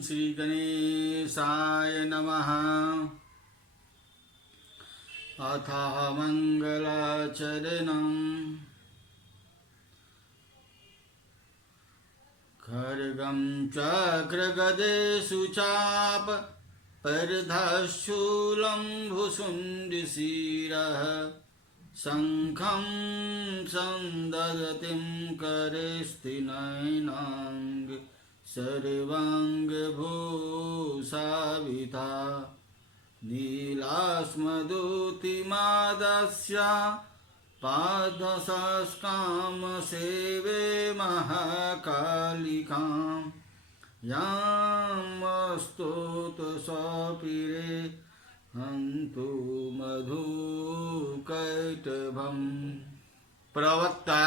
श्री गणेशाय नमः। अथ मंगलाचरणम्। खड्गं चक्रगदेषु चाप परिधशूलं भुशुण्डशिरः शङ्खं सन्दधतिं करेस्तिनैनाङ्ग सर्वाङ्गभूषाविता नीलास्मदुतिमादस्या पादशस्काम सेवे महाकालिकां यामस्तोत सपीरे हन्तु मधुकैटभम्। प्रवक्ता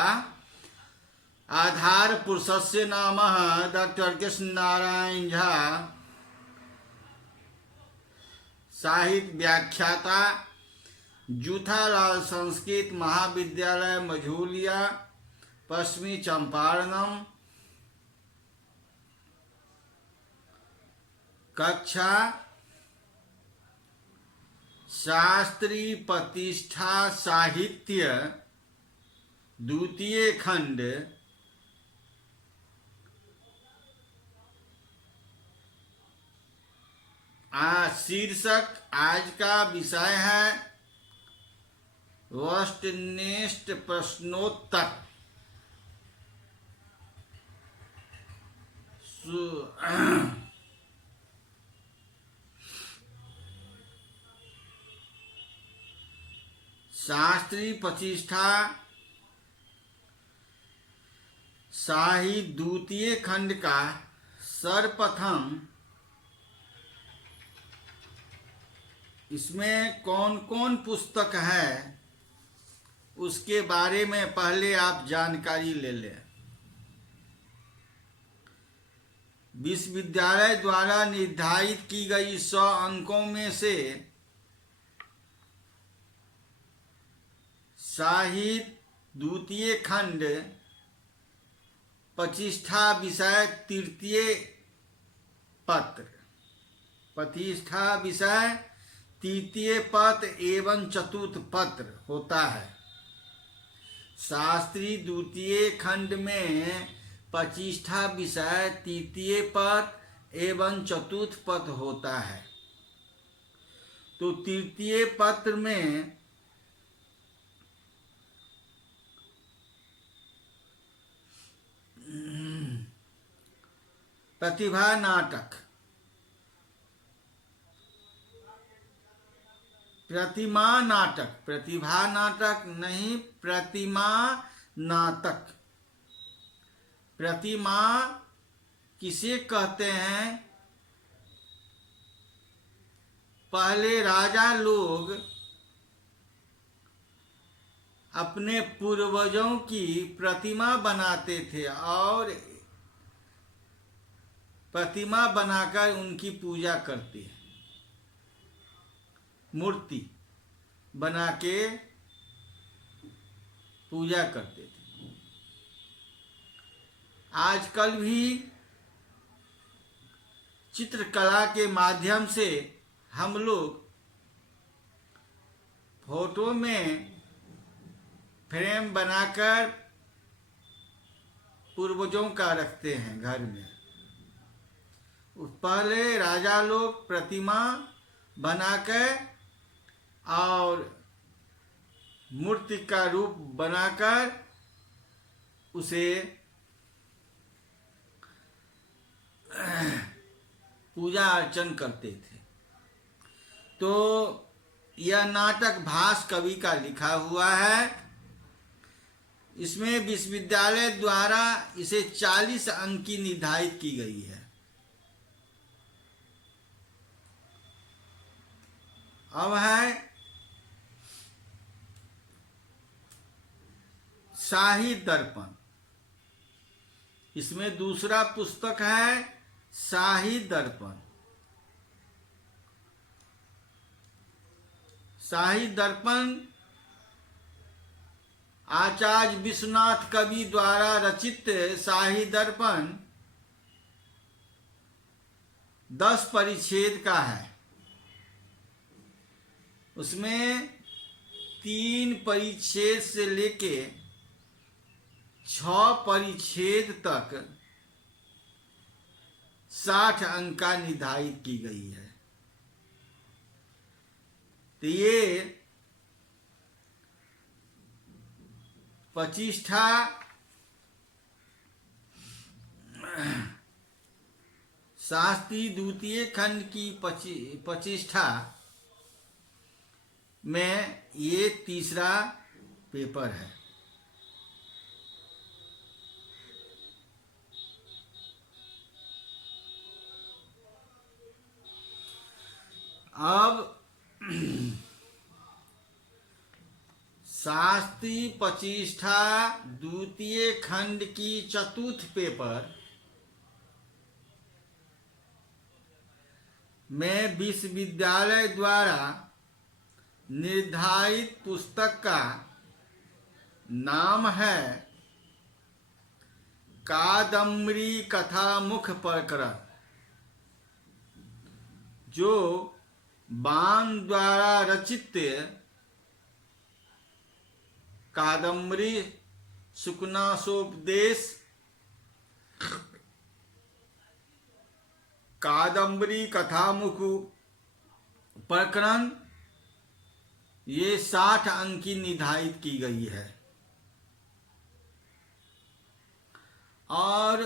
आधार पुरुषस्य नामः डॉक्टर कृष्ण नारायण झा। साहित्य व्याख्याता जूठालाल संस्कृत महाविद्यालय मझौलिया पश्चिमी चंपारणम। कक्षा शास्त्री प्रतिष्ठा साहित्य द्वितीय खंड। शीर्षक आज का विषय है वस्तुनिष्ठ प्रश्नोत्तर। शास्त्री प्रतिष्ठा साहित्य द्वितीय खंड का सर्वप्रथम इसमें कौन कौन पुस्तक है उसके बारे में पहले आप जानकारी ले लें। विश्वविद्यालय द्वारा निर्धारित की गई 100 अंकों में से साहित्य द्वितीय खंड प्रतिष्ठा विषय तृतीय पत्र, प्रतिष्ठा विषय तृतीय पत्र एवं चतुर्थ पत्र होता है। शास्त्री द्वितीय खंड में प्रतिष्ठा विषय तृतीय पत्र एवं चतुर्थ पत्र होता है। तो तृतीय पत्र में प्रतिभा नाटक, प्रतिमा नाटक, प्रतिभा नाटक नहीं, प्रतिमा नाटक। प्रतिमा किसे कहते हैं? पहले राजा लोग अपने पूर्वजों की प्रतिमा बनाते थे और प्रतिमा बनाकर उनकी पूजा करते हैं। मूर्ति बना के पूजा करते थे। आजकल भी चित्रकला के माध्यम से हम लोग फोटो में फ्रेम बनाकर पूर्वजों का रखते हैं घर में। पहले राजा लोग प्रतिमा बनाकर और मूर्ति का रूप बनाकर उसे पूजा अर्चन करते थे। तो यह नाटक भास कवि का लिखा हुआ है। इसमें विश्वविद्यालय द्वारा इसे 40 अंक की निर्धारित की गई है। अब है साहित्य दर्पण। इसमें दूसरा पुस्तक है साहित्य दर्पण। साहित्य दर्पण आचार्य विश्वनाथ कवि द्वारा रचित साहित्य दर्पण 10 परिच्छेद का है। उसमें 3 परिच्छेद से लेके 6 परिच्छेद तक 60 अंक का निर्धारित की गई है। तो ये 25ठा शास्त्री द्वितीय खंड की 25ठा में ये तीसरा पेपर है। अब शास्त्री 25ठा द्वितीय खंड की चतुर्थ पेपर में विश्वविद्यालय द्वारा निर्धारित पुस्तक का नाम है कादम्बरी कथा मुख प्रकरण, जो बाण द्वारा रचित कादम्बरी सुकनासोपदेश, कादम्बरी कथामुख प्रकरण, ये 60 अंक की निर्धारित की गई है। और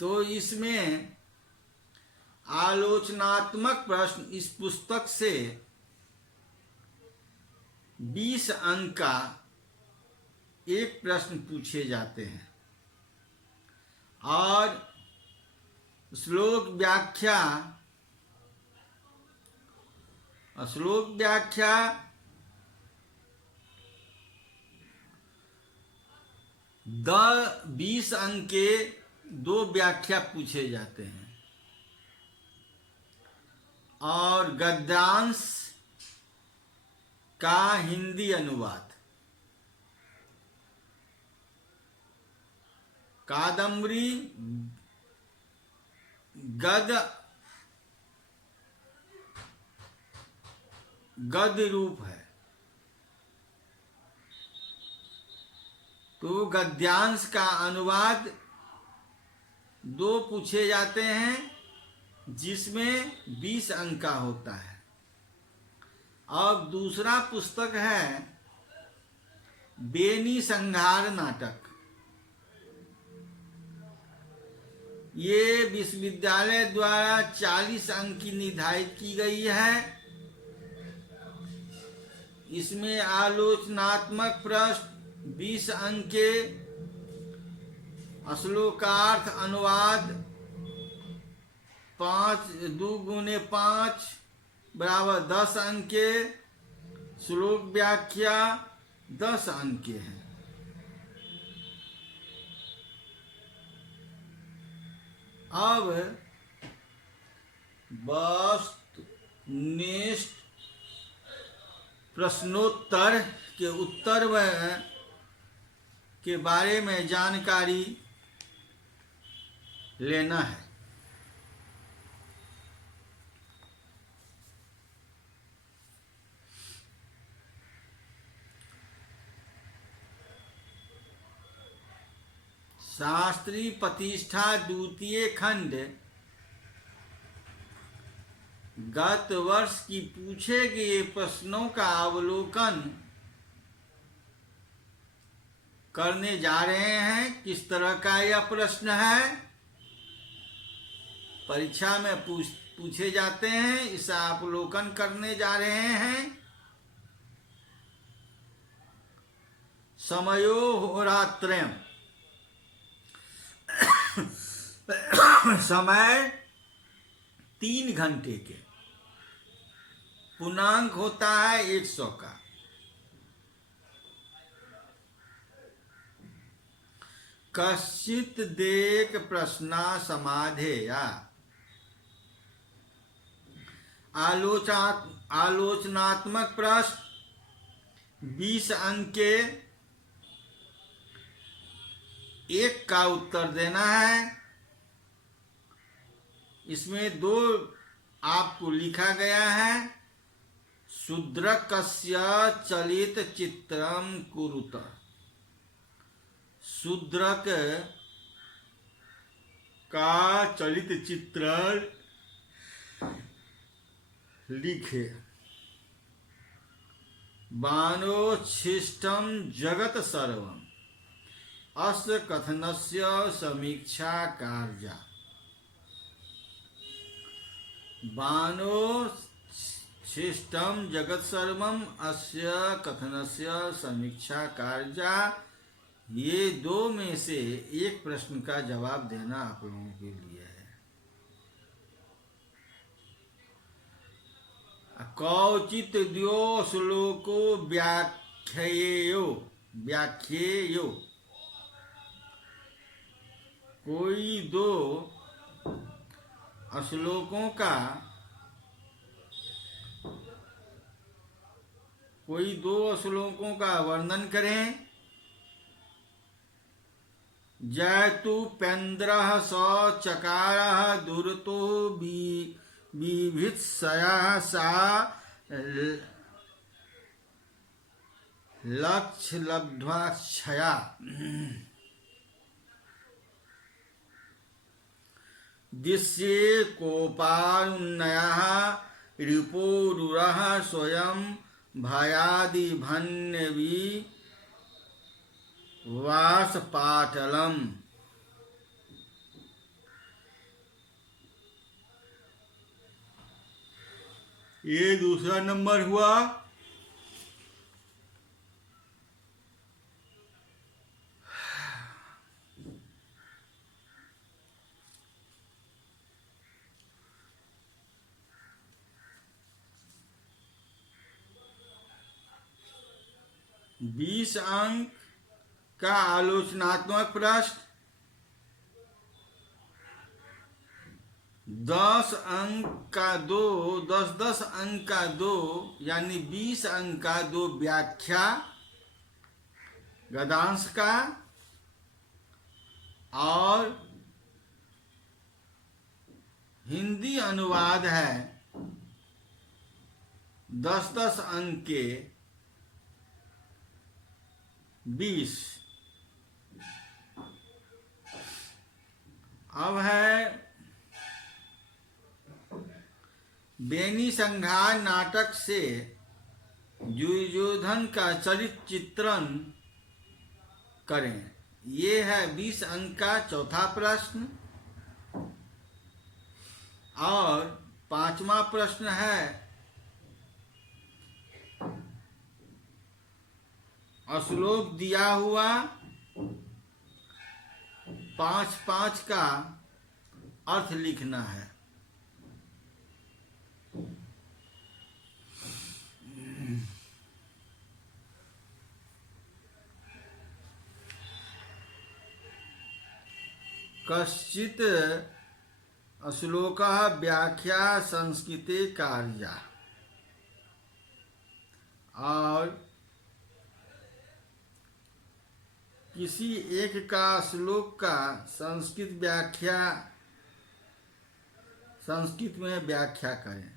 तो इसमें आलोचनात्मक प्रश्न इस पुस्तक से 20 अंक का एक प्रश्न पूछे जाते हैं। और श्लोक व्याख्या 20 अंक के 2 व्याख्या पूछे जाते हैं। और गद्यांश का हिंदी अनुवाद, कादम्बरी गद्य रूप है, तो गद्यांश का अनुवाद 2 पूछे जाते हैं, जिसमें 20 अंक का होता है। अब दूसरा पुस्तक है बेनी संहार नाटक। ये विश्वविद्यालय द्वारा 40 अंक की निर्धारित की गई है। इसमें आलोचनात्मक प्रश्न 20 अंक के, श्लोकार्थ अनुवाद 2 गुने 5 बराबर 10 अंक के, श्लोक व्याख्या 10 अंक के हैं। अब वस्तुनिष्ठ प्रश्नोत्तर के उत्तर के बारे में जानकारी लेना है। शास्त्री प्रतिष्ठा द्वितीय खंड गत वर्ष की पूछे गए प्रश्नों का अवलोकन करने जा रहे हैं। किस तरह का यह प्रश्न है, परीक्षा में पूछे जाते हैं, इसका अवलोकन करने जा रहे हैं। समयो होरात्रयम्, समय 3 घंटे के, पूर्णांक होता है 100 का। कश्चित देक प्रश्ना समाधेया, आलोचनात्मक प्रश्न 20 अंक के, 1 का उत्तर देना है। इसमें दो आपको लिखा गया है, शूद्रकस्य चलित चित्रम कुरुत। शूद्रक का चलित चित्र लिखे। बाणोच्छिष्टं जगत सर्वम् अस्य कथनस्य समीक्षा कार्या। बाणोच्छिष्टं जगत सर्वम् अस्य कथनस्य समीक्षा कार्या। ये दो में से एक प्रश्न का जवाब देना आप लोगों के लिए है। कौचित द्यो श्लोको व्याख्येयो। कोई दो श्लोकों का वर्णन करें। जयतु पेन्द्रः स चकारः दुरतो बिभित्सया सा लक्ष्यलब्ध्वाक्षया। दिश्ये कोपान्नयः रिपोरुरः स्वयं भयादिभन्यवि वासपाटलम। ये दूसरा नंबर हुआ। बीस अंक का आलोचनात्मक प्रश्न, 10 अंक का 2, 10 अंक का 2 यानी 20 अंक का 2 व्याख्या गद्यांश का, और हिंदी अनुवाद है 10 अंक के 20। अब है बेनी संघार नाटक से दुर्योधन का चरित्र चित्रण करें। ये है 20 अंक का चौथा प्रश्न। और 5वां प्रश्न है श्लोक दिया हुआ 5-5 का अर्थ लिखना है। कश्चित श्लोकः व्याख्या संस्कृते कार्या। और किसी एक का श्लोक का संस्कृत में व्याख्या करें।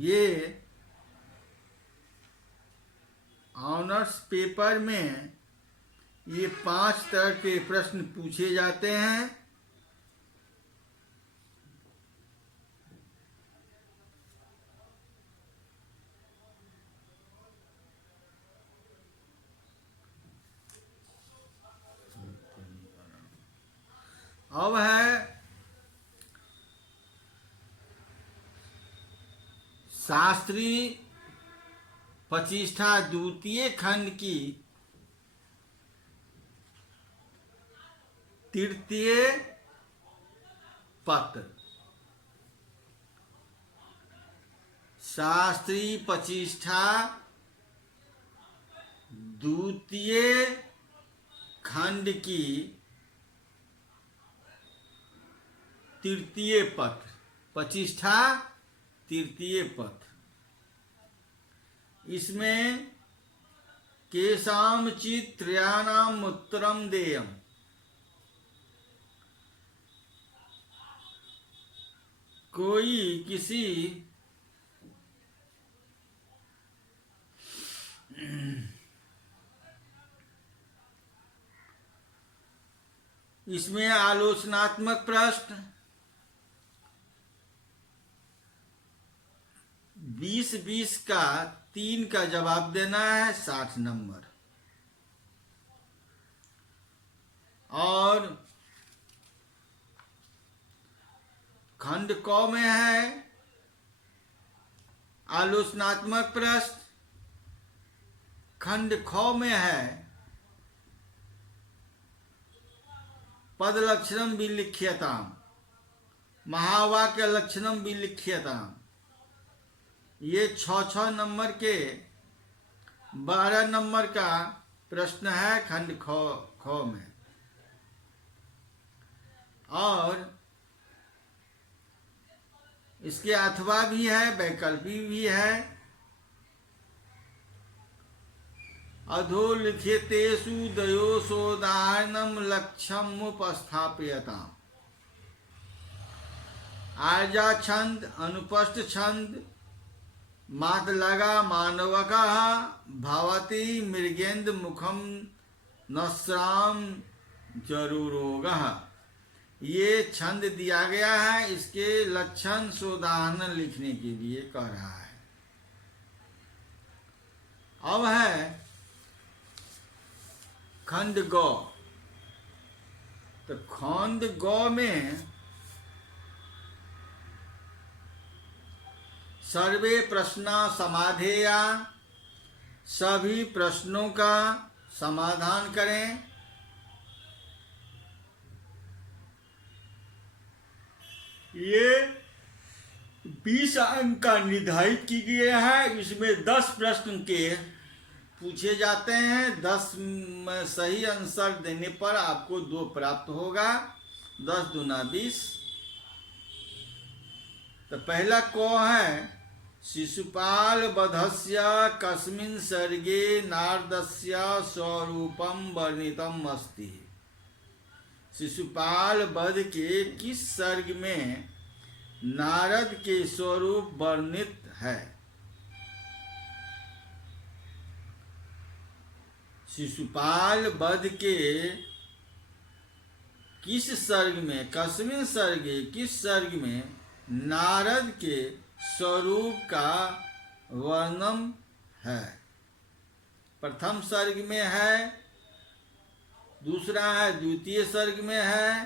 ये ऑनर्स पेपर में ये 5 तरह के प्रश्न पूछे जाते हैं। अब है शास्त्री प्रतिष्ठा द्वितीय खंड की तृतीय पत्र। शास्त्री प्रतिष्ठा द्वितीय खंड की तृतीय पत्र। प्रतिष्ठा तृतीय पत्र। इसमें केषांचित् त्रयाणाम् उत्तरं देयम्। कोई किसी इसमें आलोचनात्मक प्रश्न 20-20 का 3 का जवाब देना है, 60 नंबर। और खंड क में है आलोचनात्मक प्रश्न, खंड ख में है पद लक्षणम विलिख्यताम, महावाक्य लक्षणम विलिख्यताम। ये 6-6 नंबर के 12 नंबर का प्रश्न है खंड ख में। और इसके अथवा भी है, वैकल्पी भी है। अधोलिखितेषु दयोसोदाहरणं लक्ष्यम् उपस्थापयताम्। आर्जा छंद, अनुपस्थ छंद, मात लगा मानवकः भवति मृगेन्द्र मुखम नस्राम जरूरोगः। ये छंद दिया गया है, इसके लक्षण सोदाहरण लिखने के लिए कह रहा है। अब है खंड ग। तो खंड ग में सर्वे प्रश्न समाधेया, सभी प्रश्नों का समाधान करें। ये 20 अंक का निर्धारित की गई है। इसमें 10 प्रश्न के पूछे जाते हैं। 10 में सही आंसर देने पर आपको 2 प्राप्त होगा। 10 दूना 20। तो पहला क है शिशुपाल वधस्य कस्मिन् सर्गे नारदस्य स्वरूपम वर्णितम अस्ति। शिशुपाल वध के किस सर्ग में नारद के स्वरूप वर्णित है? शिशुपाल वध के किस सर्ग में, कस्मिन् सर्गे, किस सर्ग में नारद के स्वरूप का वर्णन है? प्रथम सर्ग में है, दूसरा है द्वितीय सर्ग में है,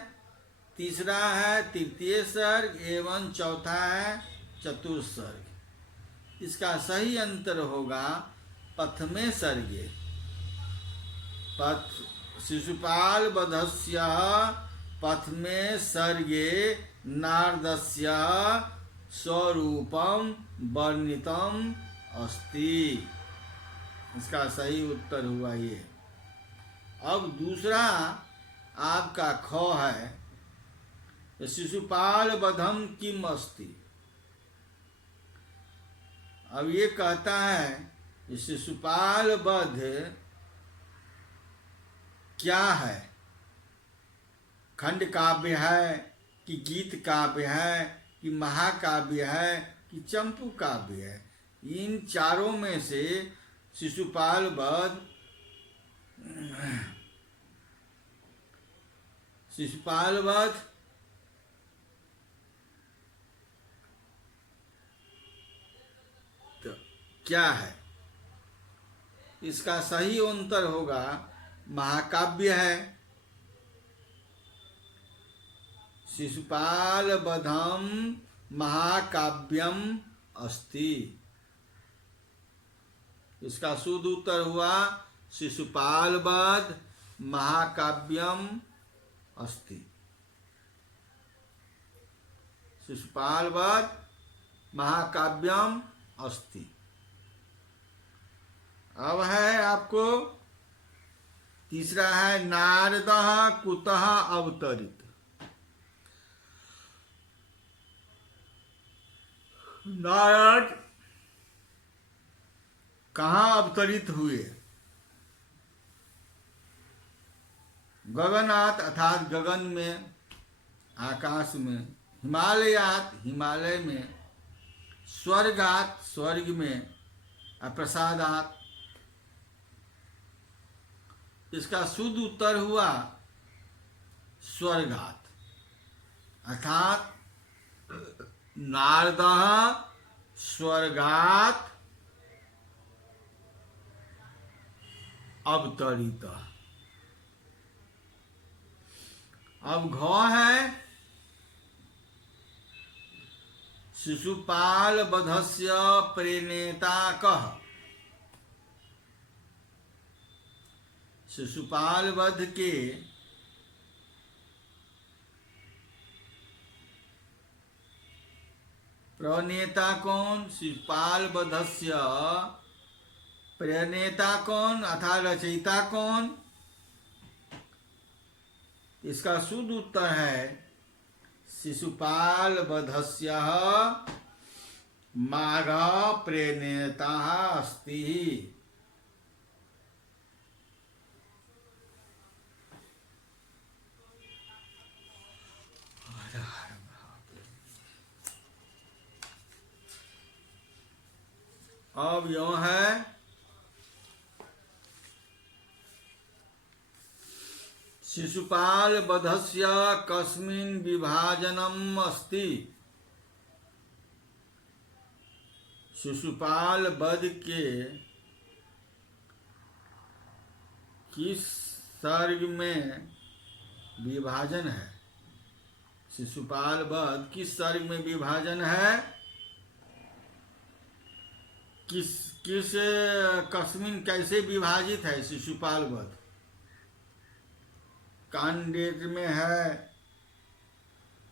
तीसरा है तृतीय सर्ग एवं चौथा है चतुर्थ सर्ग। इसका सही अंतर होगा प्रथमे सर्गे। शिशुपाल वधस्य प्रथमे सर्गे नारदस्य स्वरूपम वर्णितम अस्ति। इसका सही उत्तर हुआ ये। अब दूसरा आपका ख है शिशुपाल वधम किम अस्ति। अब ये कहता है शिशुपाल वध क्या है? खंड काव्य है कि गीत काव्य है कि महाकाव्य है कि चंपू काव्य है? इन चारों में से शिशुपाल वध तो क्या है? इसका सही उत्तर होगा महाकाव्य है। शिशुपाल वधम महाकाव्यम अस्ति। इसका शुद्ध उत्तर हुआ शिशुपाल वध महाकाव्यम अस्ति। शिशुपाल वध महाकाव्यम अस्ति। अब है आपको तीसरा है नारदः कुतः अवतरित। नारद कहाँ अवतरित हुए? गगनाथ अर्थात गगन में, आकाश में हिमालयात हिमालय में, स्वर्गात स्वर्ग में, प्रसादात। इसका शुद्ध उत्तर हुआ स्वर्गात, अर्थात नारदः स्वर्गात अवतरितः। अब घ है शिशुपाल वधस्य प्रेरणेता कः। शिशुपाल वध के प्रणेता कौन? शिशुपाल वधस्य प्रेरणेता कौन अर्थात रचयिता कौन? इसका शुद्ध उत्तर है शिशुपाल वधस्य माघः प्रेरणेता अस्ति। अब यो है शिशुपाल वधस्य कस्मिन् विभाजनम् अस्ति। शिशुपाल वध के किस सर्ग में विभाजन है? शिशुपाल वध किस सर्ग में विभाजन है? किस कस्मिन कैसे विभाजित है शिशुपाल वध? कांडेट में है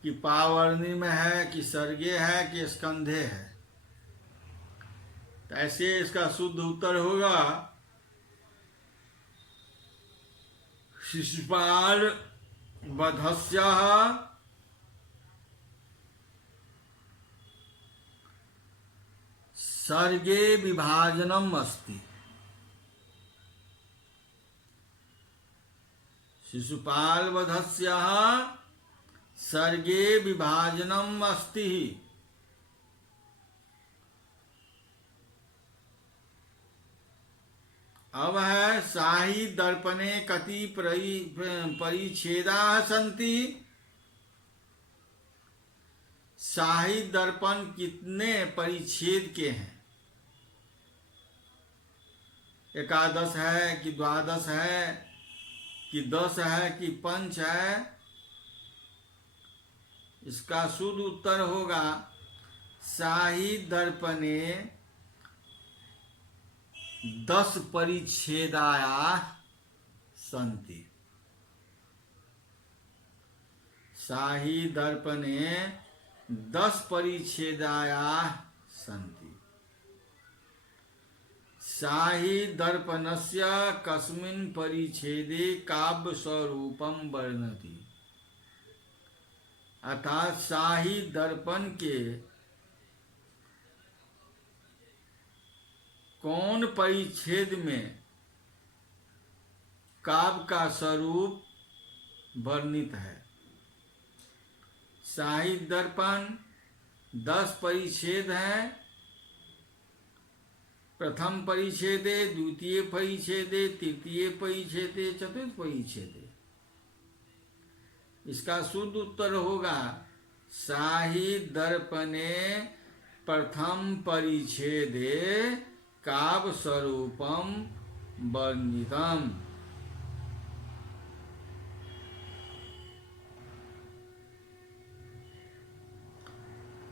कि पावर्णी में है कि सर्गे है कि स्कंधे है? तो ऐसे इसका शुद्ध उत्तर होगा शिशुपाल वधस्य सर्गे विभाजनम् अस्ति। शिशुपाल वधस्य सर्गे विभाजनम् अस्ति। अब है शाही दर्पणे कति परिच्छेदाः सन्ति। शाही दर्पण कितने परिच्छेद के हैं? एकादश है कि द्वादश है कि 10 है कि 5 है? इसका शुद्ध उत्तर होगा शाही दर्पणे 10 परिच्छेदाः सन्ति। शाही दर्पणे 10 परिच्छेदाः सन्ति। शाही दर्पणस्य कस्मिन् परिच्छेदे काव्य स्वरूपं वर्णयति। अर्थात शाही दर्पण के कौन परिच्छेद में काव्य का स्वरूप वर्णित है? शाही दर्पण 10 परिच्छेद हैं। प्रथम परिच्छेदे, द्वितीय परिच्छेदे, तृतीय परिच्छेदे, चतुर्थ परिच्छेदे। इसका शुद्ध उत्तर होगा शाही दर्पणे प्रथम परिच्छेदे काव्य स्वरूपम वर्णितम।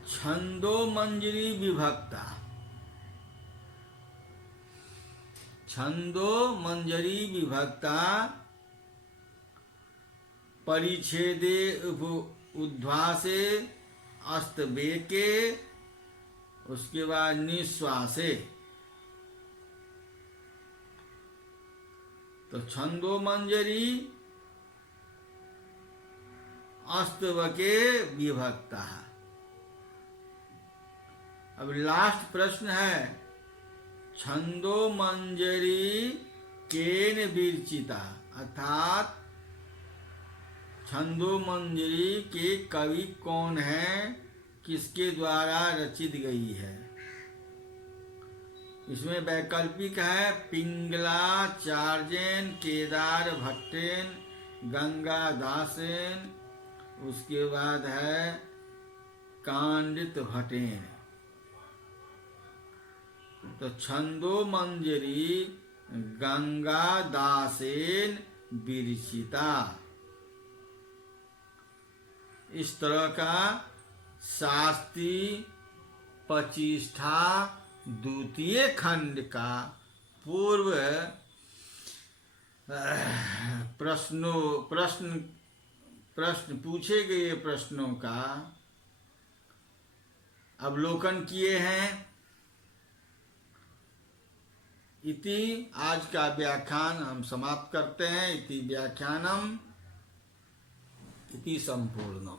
छंदो मंजरी विभक्ता। छंदो मंजरी विभक्ता परिच्छेदे उद्वासे अस्तबेके, उसके बाद निश्वासे। तो छंदो मंजरी अस्तबके विभक्ता। अब लास्ट प्रश्न है छंदो मंजरी केन विरचिता, अर्थात छंदोमंजरी के कवि कौन है, किसके द्वारा रचित गई है? इसमें वैकल्पिक है पिंगला चार्जेन, केदार भट्टेन, गंगा दासेन, उसके बाद है कांडित भट्टेन। तो छंदोमंजरी गंगा दासेन विरचिता। इस तरह का शास्त्री पचिष्ठा द्वितीय खंड का पूर्व प्रश्न पूछे गए प्रश्नों का अवलोकन किए हैं। इति आज का व्याख्यान हम समाप्त करते हैं। इति व्याख्यानम इति संपूर्णम।